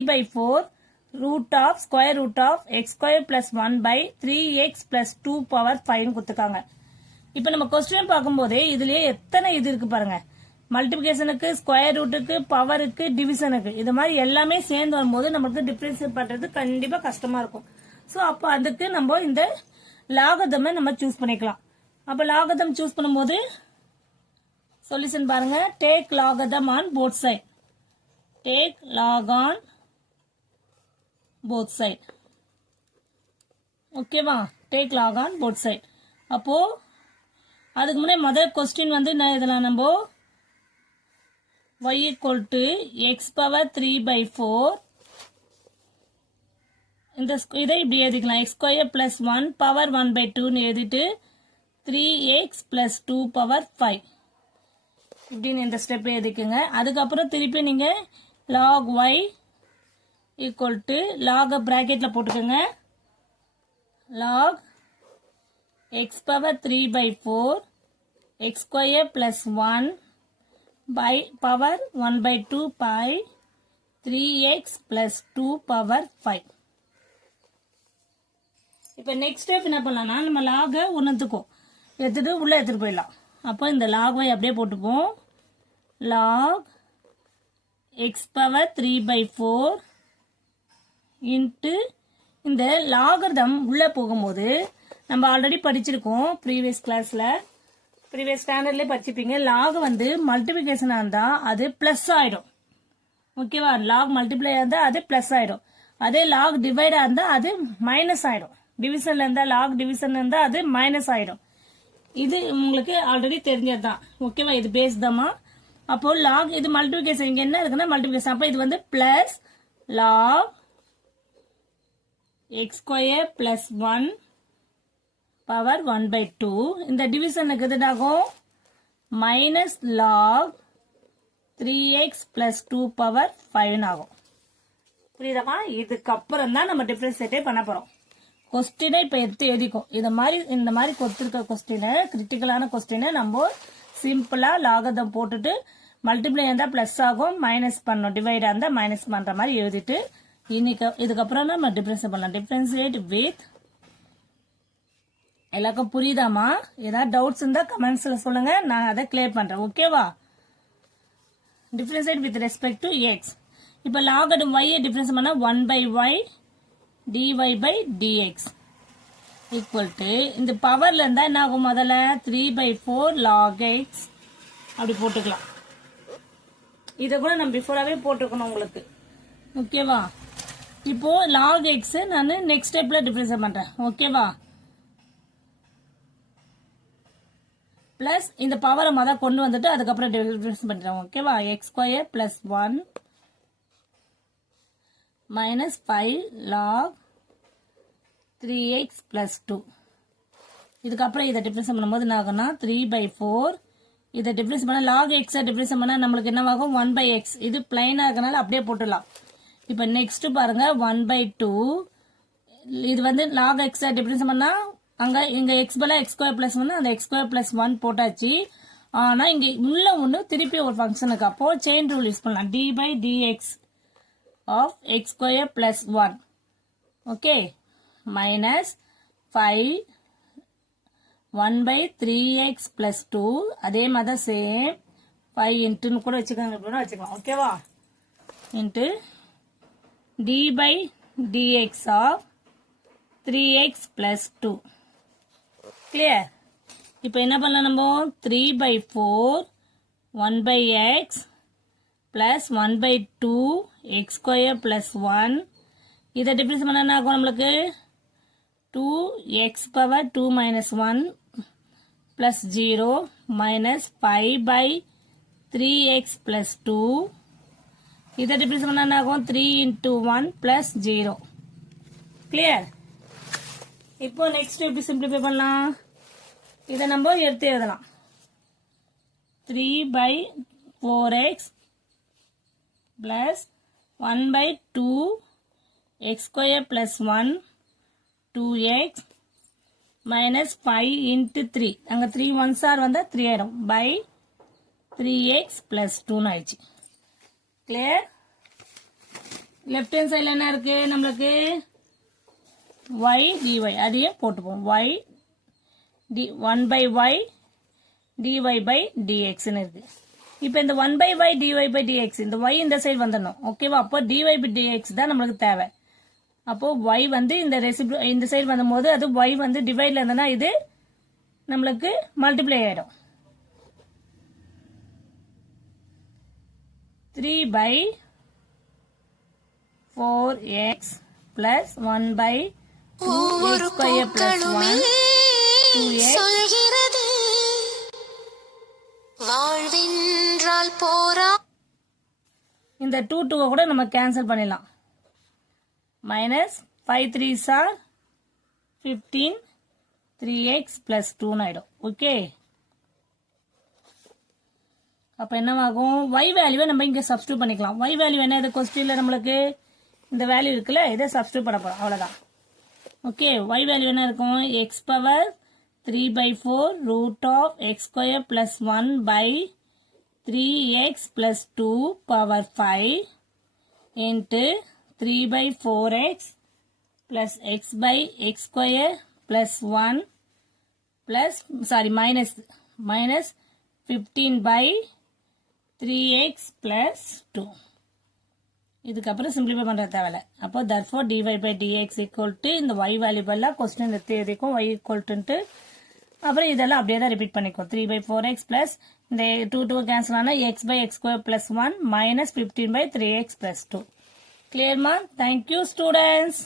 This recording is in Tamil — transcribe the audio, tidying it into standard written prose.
by 4 root of square root of x square plus 1 by 3x plus 2 power 5 கொடுத்துருக்காங்க. இப்போ நம்ம கொஸ்டின் பார்க்கும்போதே இதுலயே எத்தனை இது இருக்கு பாருங்க. மல்டிபிகேஷனுக்கு, ஸ்கொயர் ரூட்டுக்கு, பவருக்கு, டிவிஷனுக்கு, இது மாதிரி எல்லாமே சேர்ந்து வரும்போது நமக்கு டிஃபரன்ஷியேட் பண்றது கண்டிப்பா கஷ்டமா இருக்கும். ஸோ அப்போ அதுக்கு நம்ம இந்த லாகதம் நம்ம சூஸ் பண்ணிக்கலாம். அப்போ லாகதம் சூஸ் பண்ணும்போது சொல்யூஷன் பாருங்க. Take logarithm on both side. Take log on both side. ஓகேவா? Take log on both side. அப்போ அதுக்கு முன்னாடி முதல் கொஸ்டின் வந்து என்ன எழுதலாம் நம்ம? y equal to x power 3 by 4. இதை இப்படி எழுதிக்கலாம். x square plus 1 power 1 by 2 எழுதிட்டு 3x plus 2 power 5 இப்படின்னு இந்த ஸ்டெப் எழுதிக்குங்க. அதுக்கப்புறம் திருப்பி நீங்க log y equal to log bracketல போட்டுக்கோங்க. log x power 3 by 4 x square plus 1 by power 1 by 2 pi 3x plus 2 power 5. இப்போ நெக்ஸ்ட் ஸ்டெப் என்ன பண்ணலாம்னா நம்ம log ஒன்னுத்துக்கும் எடுத்துட்டு உள்ள எடுத்துட்டு போயிடலாம். அப்போ இந்த log y அப்படியே போட்டுப்போம். log x power 3 by 4 into இந்த லாகர்தம் உள்ள போகும்போது நம்ம ஆல்ரெடி படிச்சிருக்கோம் ப்ரீவியஸ் கிளாஸ்ல, ப்ரீவியஸ் ஸ்டாண்டர்ட்லேயே படிச்சிருப்பீங்க. லாக் வந்து மல்டிபிகேஷனாக இருந்தால் அது பிளஸ் ஆயிடும். ஓகேவா? லாக் மல்டிப்ளை இருந்தால் அது பிளஸ் ஆயிடும். அதே லாக் டிவைடா இருந்தால் அது மைனஸ் ஆயிடும். டிவிஷன்ல இருந்தால் லாக் டிவிஷன் இருந்தால் அது மைனஸ் ஆயிடும். இது உங்களுக்கு ஆல்ரெடி தெரிஞ்சதுதான். ஓகேவா? இது பேஸ் தாமா. அப்போ லாக் இது மல்டிபிகேஷன், இங்க என்ன இருக்குன்னா மல்டிபிகேஷன். அப்போ இது வந்து plus log x square plus 1 power 1 by 2. இந்த டிவிஷனுக்கு எதாகும் minus log 3x plus 2 power 5 ஆகும். புரியுதாமா? இதுக்கப்புறம் தான் நம்ம டிஃபரன்ஷியேட்டே பண்ண போறோம். கொஸ்டினை இப்ப எடுத்து எழுதிக்கும். இந்த மாதிரி கொடுத்திருக்க கொஸ்டினை, கிரிட்டிக்கலான கொஸ்டினை நம்ம சிம்பிளா லாகதம் போட்டுட்டு மல்டிப்ளை இருந்தா பிளஸ் ஆகும், மைனஸ் பண்ணோம், டிவைடா இருந்தா மைனஸ் பண்ற மாதிரி எழுதிட்டு இதுக்கப்புறம் நம்ம டிஃபரன்ஷியேட் பண்ணலாம். டிஃபரன்ஷியேட் வித் எல்லாருக்கும் புரியுதாமா? ஏதாவது டவுட்ஸ் இருந்தா கமெண்ட்ஸ்ல சொல்லுங்க, நான் அதை கிளியர் பண்றேன். ஓகேவா? Differentiate with respect to X. இப்ப லாகடம் y டிஃபரன்ஸ் பண்ணா 1 by y dy by dx equal to இந்த பவர்ல இருந்தா என்ன ஆகும்? முதல்ல 3 by 4 log x அப்படி போட்டுக்கலாம். இதை கூட நம்ம பிஃபோராவே போட்டுக்கணும் உங்களுக்கு. ஓகேவா? இப்போ log x நான் நெக்ஸ்ட் ஸ்டெப்ல டிஃபரன்ஷியேட் பண்றேன். ஓகேவா? பிளஸ் இந்த பவரை முதல்ல கொண்டு வந்துட்டு அதுக்கப்புறம் டிஃபரன்ஷியேட் பண்றேன். ஓகேவா? x square plus 1 minus 5 log 3x plus 2. இதுக்கப்புறம் இதை டிஃபரன்ஷியேட் பண்ணும்போது என்ன ஆகும்னா 3 by 4. இதை டிஃபரன்ஸ் பண்ணா log x டிஃபரன்ஸ் பண்ணா நம்மளுக்கு என்னவாகும்? 1 by x. இது பிளைனா இருக்கனால அப்படியே போட்டுடலாம். இப்ப நெக்ஸ்ட் பாருங்க 1 by 2. இது வந்து log x டிஃபரன்ஸ் பண்ணா அங்க இங்க x பல x ஸ்கொயர் பிளஸ் 1 அந்த x ஸ்கொயர் பிளஸ் 1 போட்டாச்சு. ஆனா இங்க உள்ள ஒண்ணு திருப்பி ஒரு ஃபங்க்ஷனுக்கு அப்போ செயின் ரூல் யூஸ் பண்ணலாம். d by dx of x square plus 1. Okay, minus 5 1 by 3x plus 2. அதே மாதிரி சேம் 5 இன்ட்டுன்னு கூட வச்சுக்கலாம். ஓகேவா? Into d by dx of 3x plus 2. Clear? இப்போ என்ன பண்ணலாம் நம்ம? 3 by 4 1 by x plus 1 by 2 x square plus 1. இதை டிஃபரன்ஸ் பண்ணா என்ன ஆகும் நம்மளுக்கு? 2x power 2 minus 1 plus 0 minus 5 by 3x plus 2. இதை டிஃபரன்ஸ் பண்ணா என்ன ஆகும்? 3 into 1 plus 0. கிளியர்? இப்போ நெக்ஸ்ட் எப்படி சிம்பிளிஃபை பண்ணலாம்? இதை நம்ம எடுத்து எழுதலாம். 3 by 4x plus 1 by 2 x square plus 1 2x minus 5 into 3. அங்க 3 1s are வந்தா 3 ஆயிடும். by 3x plus 2 ஆயிடுச்சு. கிளியர்? லெஃப்ட் ஹேண்ட் சைடில் என்ன இருக்கு நம்மளுக்கு y dy அதையே போட்டுப்போம் y 1 by y dy by dx இருக்கு. இப்போ இந்த 1 by y dy by dx இந்த y இந்த சைடு வந்துடணும். ஓகேவா? அப்போ dy by dx தான் நம்மளுக்கு தேவை. அப்போ y வந்து இந்த சைடு வரும்போது அது y வந்து டிவைட்ல இருந்தனா இது நம்மளுக்கு மல்டிப்ளை ஆயிடும். 3 by 4x plus 1 by 2x square plus 1 2x வாழ்வென்றால் Bora. இந்த 2 கூட நம்ம கேன்சல் பண்ணிடலாம். Minus 5 3s are 15 3x plus 2 ஆயிடும். ஓகே, அப்ப என்னவாகும் y வேல்யூவை நம்ம இங்க சப்ஸ்டிட்யூட் பண்ணிக்கலாம். y வேல்யூ என்ன இது क्वेश्चनல நம்மளுக்கு இந்த வேல்யூ இருக்குல்ல இதை சப்ஸ்டிட்யூட் பண்ண போறோம் அவ்வளவுதான். ஓகே, y வேல்யூ என்ன இருக்கும் x power 3 by 4 root of x square plus 1 by 3x plus 2 power 5 into 3 by 4x plus x by x square plus 1 plus minus 15 by 3x plus 2. இதுக்கப்புறம் சிம்பிளிஃபை பண்ற தேவையில்ல. அப்போ therefore dy by dx equal to இந்த y வேல்யூ பதிலா क्वेश्चन தேதிக்கும் y equal to அப்புறம் இதெல்லாம் அப்படியே தான் ரிப்பீட் பண்ணிக்கோ. 3 by 4x plus இந்த 2 கேன்சல் ஆனா x by x square plus 1 minus 15 by 3x plus 2. Clear ma? Thank you students.